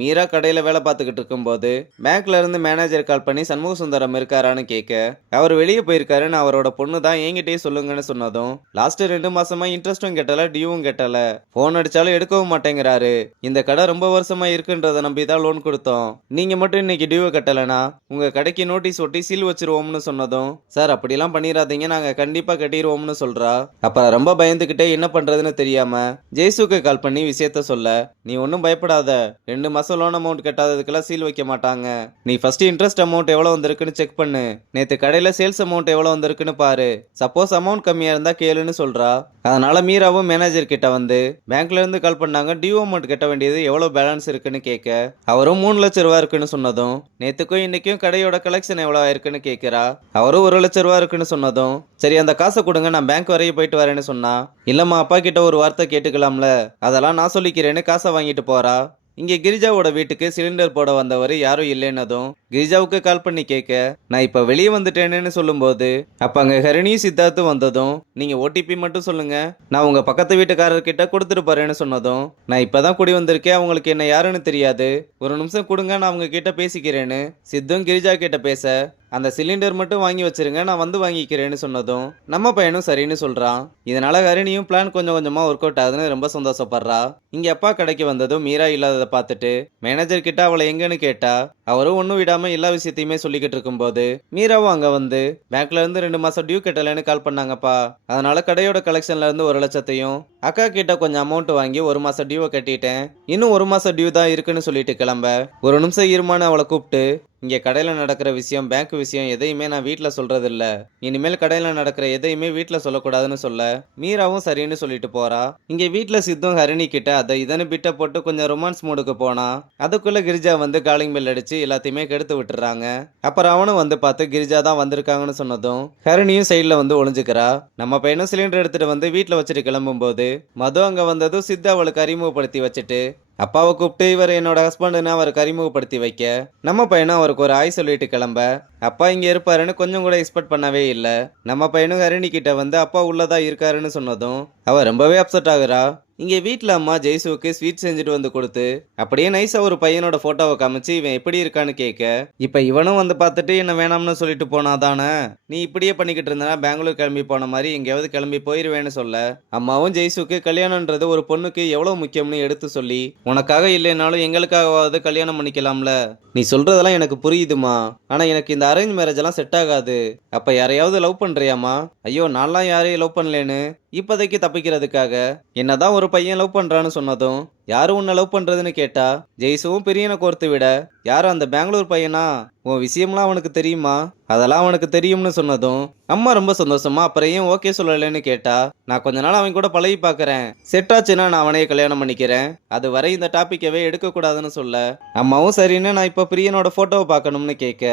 மீரா கடையில வேலை பார்த்துக்கிட்டு இருக்கும்போது பேங்க்ல இருந்து மேனேஜர் கால் பண்ணி சண்முக சுந்தரம் இருக்காரான்னு கேட்க, அவர் வெளியே போயிருக்காருன்னு அவரோட பொண்ணு தான் என்கிட்டயே சொல்லுங்கன்னு சொன்னதும், லாஸ்ட் 2 மாசமா இன்ட்ரெஸ்டும் கட்டல, டியூவும் கட்டல, போன் அடிச்சாலும் எடுக்கவும் மாட்டேங்கிறாரு. இந்த கடை ரொம்ப வருஷமா இருக்குன்றத நம்பி தான் லோன் கொடுத்தோம். நீங்க மட்டும் இன்னைக்கு டியூவை கட்டலனா உங்க கடைக்கு நோட்டீஸ் ஒட்டி சீல் வச்சிருவோம்னு சொன்னதும், சார் அப்படிலாம் பண்ணிடாதீங்க, நாங்க கண்டிப்பா கட்டிடுவோம்னு சொல்றா. அப்ப ரொம்ப பயந்துகிட்டே என்ன பண்றதுன்னு தெரியாம ஜெய்சுக்கு கால் பண்ணி விஷயத்த சொல்ல, நீ ஒன்றும் பயப்படாத, 2 மாசம் லோன் அமௌண்ட் கட்டாததுக்கெல்லாம் சீல் வைக்க மாட்டாங்க. நீ ஃபர்ஸ்ட் இன்ட்ரெஸ்ட் அமௌண்ட் எவ்வளவு வந்திருக்குன்னு செக் பண்ணு. நேத்து கடையில சேல்ஸ் அமௌண்ட் எவ்வளவு வந்திருக்குன்னு பாரு. சப்போஸ் அமௌண்ட் கம்மியா இருந்தா கேளுன்னு சொல்றா. அதனால மீராவும் மேனேஜர் கிட்ட வந்து பேங்க்ல இருந்து கால் பண்ணாங்க, டியூ அமௌண்ட் கட்ட வேண்டியது எவ்வளவு பேலன்ஸ் இருக்குன்னு கேட்க, அவரும் 3 லட்சம் ரூபா இருக்குன்னு சொன்னதும், நேத்துக்கும் இன்னைக்கும் கடையோட கலெக்ஷன் எவ்வளவு ஆயிருக்குன்னு கேட்கிறா. அவரும் 1 லட்சம் ரூபா இருக்குன்னு சொன்னதும், சரி அந்த காசை கொடுங்க, நான் பேங்க் வரையும் போயிட்டு வரேன்னு சொன்னா. இல்லம்மா, அப்பா கிட்ட ஒரு வார்த்தை கேட்டுக்கலாம்ல, அதெல்லாம் நான் சொல்லிக்கிறேன்னு காசை வாங்கிட்டு போறா. இங்க கிரிஜாவோட வீட்டுக்கு சிலிண்டர் போட வந்தவர் யாரும் இல்லைன்னதும் கிரிஜாவுக்கு கால் பண்ணி கேட்க, நான் இப்ப வெளியே வந்துட்டேன்னு சொல்லும்போது, அப்ப அங்க ஹரிணியும் சித்தார்த்தும் வந்ததும், நீங்க ஓடிபி மட்டும் சொல்லுங்க, நான் உங்க பக்கத்து வீட்டுக்காரர்கிட்ட கொடுத்துட்டு போறேன்னு சொன்னதும், நான் இப்பதான் குடி வந்திருக்கேன், அவங்களுக்கு என்ன யாருன்னு தெரியாது, 1 நிமிஷம் கொடுங்க, நான் அவங்க கிட்ட பேசிக்கிறேன்னு சித்தும் கிரிஜா கிட்ட பேச, அந்த சிலிண்டர் மட்டும் வாங்கி வச்சிருங்க, நான் வந்து வாங்கிக்கிறேன்னு சொன்னதும் நம்ம பையனும் சரின்னு சொல்றான். இதனால ஹரிணியும் பிளான் கொஞ்சம் கொஞ்சமா ஒர்க் அவுட் ஆகுதுன்னு ரொம்ப சந்தோஷப்படுறா. இங்க அப்பா கடைக்கு வந்ததும் மீரா இல்லாததை பார்த்துட்டு மேனேஜர் கிட்ட அவளை எங்கன்னு கேட்டா, அவரும் ஒன்னும் விடாம எல்லா விஷயத்தையுமே சொல்லிக்கிட்டு இருக்கும்போது மீராவும் அங்க வந்து, பேங்க்ல இருந்து 2 மாசம் டியூ கட்டலன்னு கால் பண்ணாங்கப்பா, அதனால கடையோட கலெக்ஷன்ல இருந்து 1 லட்சத்தையும் அக்கா கிட்ட கொஞ்சம் அமௌண்ட் வாங்கி 1 மாசம் டியூவை கட்டிட்டேன், இன்னும் 1 மாசம் டியூ தான் இருக்குன்னு சொல்லிட்டு கிளம்ப, 1 நிமிஷம் இருமான்னு அவளை கூப்பிட்டு, இங்கே கடையில் நடக்கிற விஷயம், பேங்க் விஷயம் எதையுமே நான் வீட்டில் சொல்றது இல்ல, இனிமேல் கடையில் நடக்கிற எதையுமே வீட்டில் சொல்லக்கூடாதுன்னு சொல்ல, மீராவும் சரின்னு சொல்லிட்டு போறா. இங்கே வீட்டில் சித்தும் ஹரிணி கிட்ட அதை இதன்னு பிட்ட போட்டு கொஞ்சம் ரொமான்ஸ் மூடுக்கு போனா, அதுக்குள்ள கிரிஜா வந்து காலிங் பெல் அடிச்சு எல்லாத்தையுமே கெடுத்து விட்டுறாங்க. அப்புறம் அவனும் வந்து பார்த்து கிரிஜா தான் வந்திருக்காங்கன்னு சொன்னதும் ஹரிணியும் சைடில் வந்து ஒளிஞ்சுக்கிறா. நம்ம பையனும் சிலிண்டர் எடுத்துட்டு வந்து வீட்டில் வச்சுட்டு கிளம்பும்போது மது அங்கே வந்ததும் சித்து அவளுக்கு அறிமுகப்படுத்தி வச்சுட்டு, அப்பாவை கூப்பிட்டு இவர் என்னோட ஹஸ்பண்டுன்னு அவருக்கு அறிமுகப்படுத்தி வைக்க, நம்ம பையனும் அவருக்கு ஒரு ஆய் சொல்லிட்டு கிளம்ப, அப்பா இங்க இருப்பாருன்னு கொஞ்சம் கூட எக்ஸ்பெக்ட் பண்ணவே இல்லை. நம்ம பையனும் ஹரிணி கிட்ட வந்து அப்பா உள்ளதா இருக்காருன்னு சொன்னதும் அவ ரொம்பவே அப்செட் ஆகுறா. இங்க வீட்டில் அம்மா ஜெய்சுவுக்கு ஸ்வீட் செஞ்சுட்டு வந்து கொடுத்து அப்படியே நைஸா ஒரு பையனோட போட்டோவை காமிச்சு இவன் எப்படி இருக்கான்னு கேட்க, இப்ப இவனும் வந்து பார்த்துட்டு என்ன வேணாம்னு சொல்லிட்டு போனாதானே, நீ இப்படியே பண்ணிக்கிட்டு இருந்தனா பெங்களூர் கிளம்பி போன மாதிரி எங்கேயாவது கிளம்பி போயிருவேன்னு சொல்ல, அம்மாவும் ஜெய்சுக்கு கல்யாணம்ன்றது ஒரு பொண்ணுக்கு எவ்வளவு முக்கியம்னு எடுத்து சொல்லி, உனக்காக இல்லைனாலும் எங்களுக்காகவாவது கல்யாணம் பண்ணிக்கலாம்ல, நீ சொல்றதெல்லாம் எனக்கு புரியுதுமா, ஆனா எனக்கு இந்த அரேஞ்ச் மேரேஜ் எல்லாம் செட் ஆகாது. அப்ப யாரையாவது லவ் பண்றியாமா? ஐயோ, நான்லாம் யாரையும் லவ் பண்ணலேன்னு இப்போதைக்கு தப்பிக்கிறதுக்காக என்னதான் ஒரு பையன் லவ் பண்றான்னு சொன்னதும், யாரு உன்னை லவ் பண்றதுன்னு கேட்டா, ஜெய்சுவும் பெரியனை கோர்த்து விட, யாரும் அந்த பெங்களூர் பையனா, உன் விஷயம்லாம் அவனுக்கு தெரியுமா? அதெல்லாம் அவனுக்கு தெரியும்னு சொன்னதும் அம்மா ரொம்ப சந்தோஷமா, அப்புறம் ஏன் ஓகே சொல்லலைன்னு கேட்டா, நான் கொஞ்ச நாள் அவன் கூட பழகி பார்க்கறேன், செட் ஆச்சுன்னா நான் அவனையே கல்யாணம் பண்ணிக்கிறேன், அது வரை இந்த டாபிக்கவே எடுக்கக்கூடாதுன்னு சொல்ல, அம்மாவும் சரின்னு நான் இப்போ பிரியனோட போட்டோவை பார்க்கணும்னு கேட்க,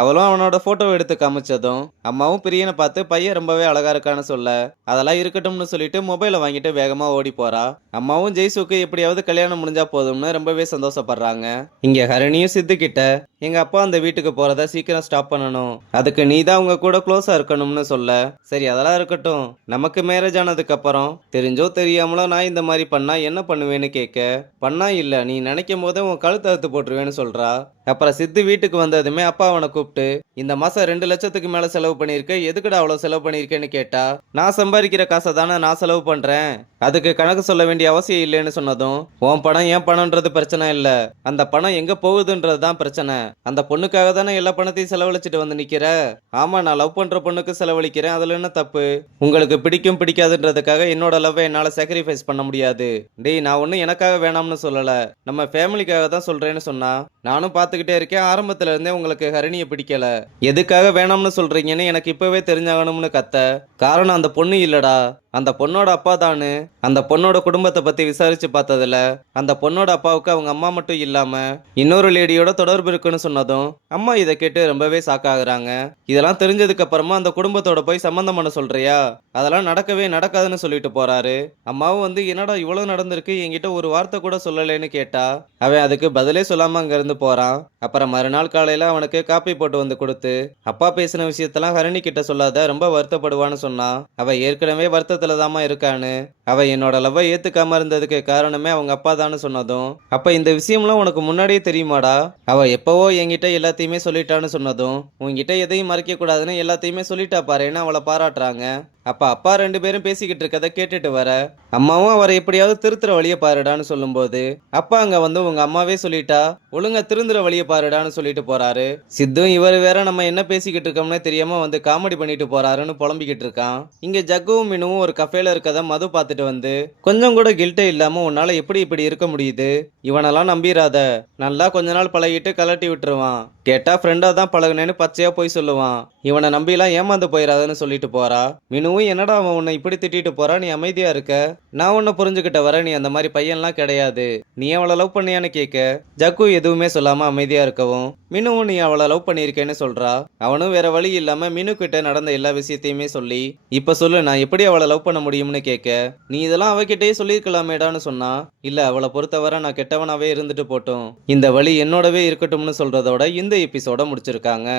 அவளும் அவனோட போட்டோவை எடுத்து காமிச்சதும் அம்மாவும் பிரியனை பார்த்து பையன் ரொம்பவே அழகா இருக்கான்னு சொல்ல, அதெல்லாம் இருக்கட்டும்னு சொல்லிட்டு மொபைலை வாங்கிட்டு வேகமா ஓடி போறா. அம்மாவும் ஜெய்சுக்கு எப்படியாவது கல்யாணம் முடிஞ்சா போதும்னு ரொம்பவே சந்தோஷப்படுறாங்க. இங்க ஹரணியும் சித்து கிட்ட, எங்க அப்பா அந்த வீட்டுக்கு போறத சீக்கிரம் ஸ்டாப் பண்ணணும், அதுக்கு நீ தான் உங்க கூட க்ளோஸா இருக்கணும்னு சொல்ல, சரி அதெல்லாம் இருக்கட்டும், நமக்கு மேரேஜ் ஆனதுக்கு அப்புறம் தெரிஞ்சோ தெரியாமலோ நான் இந்த மாதிரி பண்ணா என்ன பண்ணுவேன்னு கேட்க, பண்ணா இல்ல, நீ நினைக்கும் போதே உன் கழுத்து அறுத்து போட்டுருவேன்னு சொல்றா. அப்புறம் சித்து வீட்டுக்கு வந்ததுமே அப்பா அவனை கூப்பிட்டு, இந்த மாசம் 2 லட்சத்துக்கு மேல செலவு பண்ணிருக்க, எதுக்குடா அவ்வளவு செலவு பண்ணிருக்கேன்னு கேட்டா, நான் சம்பாதிக்கிற காசை தானே நான் செலவு பண்றேன், அதுக்கு கணக்கு சொல்ல வேண்டிய அவசியம் இல்லைன்னு சொன்னதும், உன் பணம் ஏன் பணம்ன்றது பிரச்சனை இல்ல, அந்த பணம் எங்க போகுதுன்றது தான் பிரச்சனை, அந்த பொண்ணுக்காக தானே எல்லா பணத்தையும் செலவழிச்சிட்டு வந்து நிக்கிற, ஆமா நான் லவ் பண்ற பொண்ணுக்கு செலவழிக்கிறேன், அதுல என்ன தப்பு, உங்களுக்கு பிடிக்கும் பிடிக்காதுன்றதுக்காக என்னோட லவ்வை என்னால சாக்ரிஃபைஸ் பண்ண முடியாது, டேய் நான் ஒன்னும் எனக்காக வேணாம்னு சொல்லல, நம்ம ஃபேமிலிக்காக தான் சொல்றேன்னு சொன்னா, நானும் பார்த்துக்கிட்டே இருக்கேன், ஆரம்பத்துல இருந்தே உங்களுக்கு ஹரிணியை பிடிக்கல, எதுக்காக வேணாம்னு சொல்றீங்கன்னு எனக்கு இப்பவே தெரிஞ்சாகணும்னு கத்த, காரணம் அந்த பொண்ணு இல்லடா, அந்த பொண்ணோட அப்பா தானு, அந்த பொண்ணோட குடும்பத்தை பத்தி விசாரிச்சு பார்த்ததுல அந்த பொண்ணோட அப்பாவுக்கு அவங்க அம்மா மட்டும் இல்லாம இன்னொரு லேடியோட தொடர்பு இருக்குன்னு சொன்னதும் அம்மா இதை கேட்டு ரொம்பவே சாக்காகுறாங்க. இதெல்லாம் தெரிஞ்சதுக்கு அப்புறமா அந்த குடும்பத்தோட போய் சம்பந்தம் பண்ண சொல்றியா, அதெல்லாம் நடக்கவே நடக்காதுன்னு சொல்லிட்டு போறாரு. அம்மாவும் வந்து என்னடா இவ்வளவு நடந்திருக்கு, என்கிட்ட ஒரு வார்த்தை கூட சொல்லலைன்னு கேட்டா, அவன் அதுக்கு பதிலே சொல்லாம அங்க இருந்து போறான். அப்புறம் மறுநாள் காலையில அவனுக்கு காப்பி போட்டு வந்து கொடுத்து, அப்பா பேசின விஷயத்தெல்லாம் ஹரிணி கிட்ட சொல்லாத, ரொம்ப வருத்தப்படுவான்னு சொன்னா. அவ ஏற்கனவே வருத்தத்துல பக்கத்துல தாமா இருக்கான்னு. அவ என்னோட லவ்வை ஏத்துக்காம இருந்ததுக்கு காரணமே அவங்க அப்பா தான்னு சொன்னதும், அப்ப இந்த விஷயம்லாம் உனக்கு முன்னாடியே தெரியுமாடா? அவ எப்பவோ என்கிட்ட எல்லாத்தையுமே சொல்லிட்டான்னு சொன்னதும், உன்கிட்ட எதையும் மறைக்க கூடாதுன்னு எல்லாத்தையுமே சொல்லிட்டா பாருன்னு அவளை பாராட்டுறாங்க. அப்ப அப்பா 2 பேரும் பேசிக்கிட்டு இருக்கதை கேட்டுட்டு வர, அம்மாவும் அவரை எப்படியாவது திருத்துற வழியை பாருடான்னு சொல்லும்போது, அப்பா அங்க வந்து உங்க அம்மாவே சொல்லிட்டா, ஒழுங்கா திருந்துற வழியை பாருடான்னு சொல்லிட்டு போறாரு. சித்தும் இவர் வேற நம்ம என்ன பேசிக்கிட்டு இருக்கோம்னே தெரியாம வந்து காமெடி பண்ணிட்டு போறாருன்னு புலம்பிக்கிட்டு இருக்கான். இங்க ஜக்குவும் மீனுவும் ஒரு கஃபேல இருக்கத மது பார்த்துட்டு வந்து, கொஞ்சம் கூட கில்ட்டே இல்லாம உன்னால எப்படி இப்படி இருக்க முடியுது? இவனெல்லாம் நம்பிராத, நல்லா கொஞ்ச நாள் பழகிட்டு கலட்டி விட்டுருவான். கேட்டா ஃப்ரெண்டா தான் பழகுனேன்னு பச்சையா போய் சொல்லுவான். இவனை நம்பிலாம் ஏமாந்து போயிடாதுன்னு சொல்லிட்டு போறா. மினுவும் என்னடா அவன் உன்னை இப்படி திட்டிட்டு போறா, நீ அமைதியா இருக்க, நான் உன்னை புரிஞ்சுக்கிட்ட வர நீ அந்த மாதிரி பையன்லாம் கிடையாது, நீ அவளை லவ் பண்ணியான்னு கேட்க, ஜக்கு எதுவுமே சொல்லாம அமைதியா இருக்கவும், மினுவும் நீ அவளை லவ் பண்ணியிருக்கேன்னு சொல்றா. அவனும் வேற வழி இல்லாம மினு கிட்ட நடந்த எல்லா விஷயத்தையுமே சொல்லி, இப்ப சொல்லு நான் எப்படி அவளை லவ் பண்ண முடியும்னு கேட்க, நீ இதெல்லாம் அவகிட்டயே சொல்லியிருக்கலாமேடான்னு சொன்னா, இல்ல அவளை பொறுத்தவரை நான் கெட்டவனாவே இருந்துட்டு போட்டும், இந்த வழி என்னோடவே இருக்கட்டும்னு சொல்றதோட இந்த எபிசோட முடிச்சிருக்காங்க.